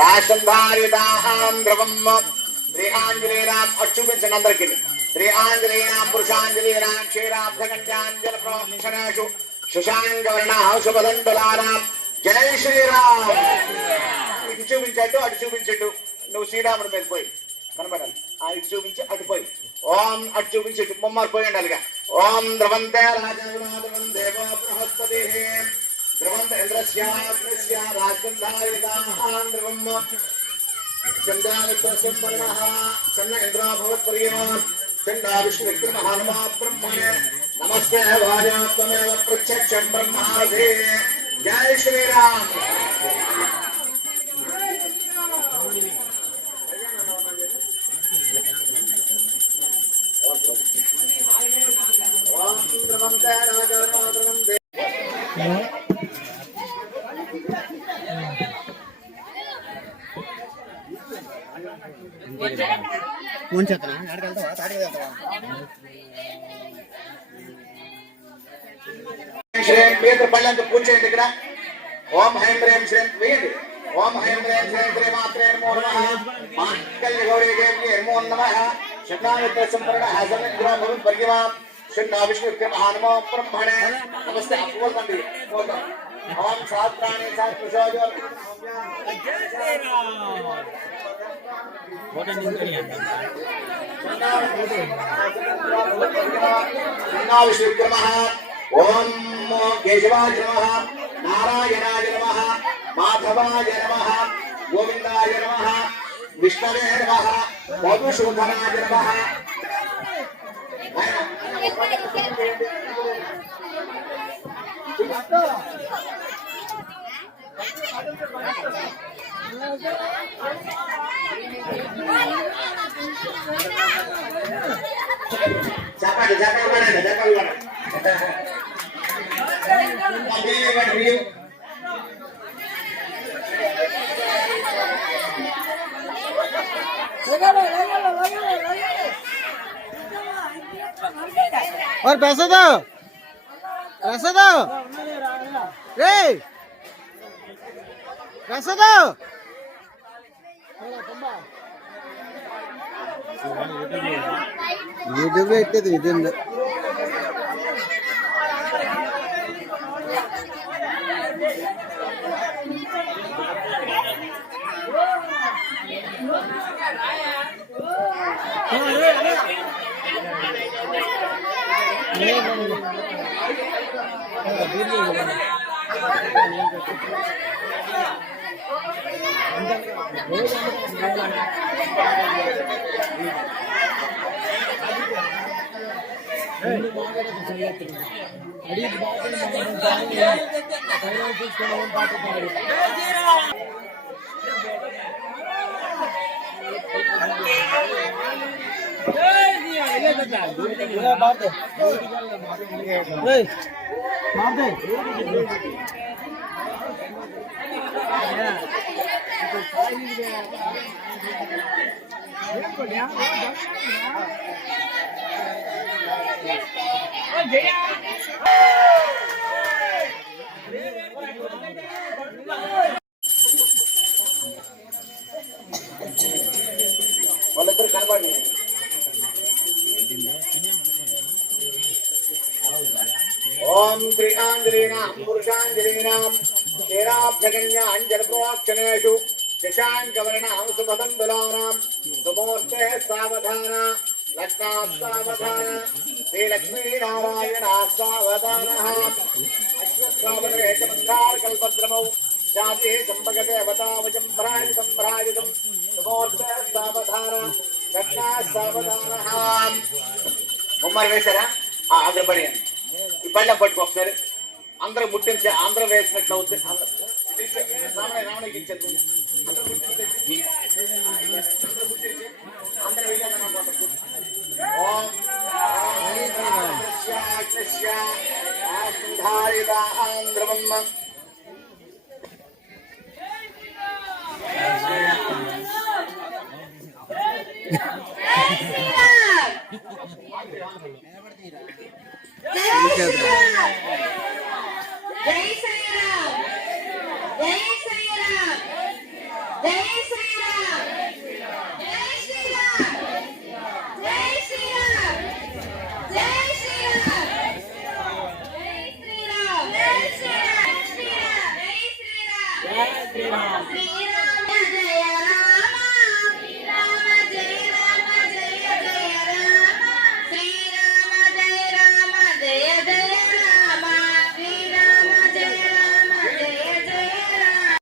రాష్ట్రంధారితాం ద్రవం శ్రీ ఆంజనేయాం అచ్చుపించండి అందరికీ శ్రీ ఆంజనేయాం పురుషాంజనేయాం క్షీరాబ్ధకంజాంజల ప్రోక్షణేషు శశాంకవర్ణాః శుభదండలానాం జై శ్రీరామ్. ఇటు చూపించట్టు అటు చూపించట్టు నువ్వు శ్రీరాముడి మీద పోయి కనబడాలి. ఇటు చూపించి అటు పోయి ఓం అటు చూపించి ఇటు బొమ్మలు పోయండి అలాగా. ఓం ద్రవంతే రాజద్రవం దేవో బృహస్పతి ద్రవంత ఇంద్రస్యాగ్నిస్య రాజంధారితాం ద్రవం చంద్రామిత్రస్యః చంద్ర ఇంద్రా భవత్పర్యమాన్ చంద్ర విష్ణు విక్రమః నమః బ్రహ్మణే నమస్తే వాజాత్మేవ ప్రత్యక్షం బ్రహ్మాసి. జై శ్రీరామ్. ఓం ద్రవంతే రాజద్రవం పళ్ళంతా కూర్చోండి ఇక్కడ. ఓం హైం హ్రీం శ్రీం వేయండి. ఓం హైం హ్రీం శ్రీం శ్రీ మాత్రే నమో నమః మాంగళ్య గౌరీ దేవి నమో నమః శతామిత్ర సంపర్ణ హసమిత్ర భవం పరిగమాం శండా విష్ణు విక్రమః నమో బ్రహ్మణే నమస్తే. అప్పుడు పండి ఓం శాస్త్రాణి శాస్త్రశోజ విష్ణు విక్రమః. ఓం కేశవాయ నమః నారాయణాయ నమః మాధవాయ నమః గోవిందాయ నమః విష్ణవే నమః మధుసూదనాయ నమః. చెప్పండి చెప్పండి చెప్పండి. और पैसे दो रे पैसे दो. यूट्यूब इट्टे इदुंड వాళ్ళిద్దరు కనబడి ఓం శ్రీ ఆంజనేయాం పురుషాంజనేయాం క్షీరాబ్ధకన్యాం ప్రోక్షణేషు శశాంకవర్ణాం సుభదంబులానాం సుమూర్తే సావధాన లక్ష్మా సావధాన శ్రీలక్ష్మీనారాయణ సావధాన అశ్వత్థామకల్పద్రమౌ జాతి సంపగదేవతావచం భ్రాజితం భ్రాజితం సుమూర్తే సావధాన లక్ష్మా సావధాన. ముమ్మరు వేశారా? అందరు పడి ఈ పళ్ళెం పట్టుకు ఒకసారి అందరూ ముట్టించి అందరూ వేసినట్లు అవుతుంది. రావణకి ఇచ్చేది అందరూ వేయాలన్నమాట. జై శ్రీరామ్ జై శ్రీరామ్. జై శ్రీరామ్ జై శ్రీరామ్ జై శ్రీరామ్ జై శ్రీరామ్ జై శ్రీరామ్ జై శ్రీరామ్ జై శ్రీరామ్ జై శ్రీరామ్ శ్రీరామ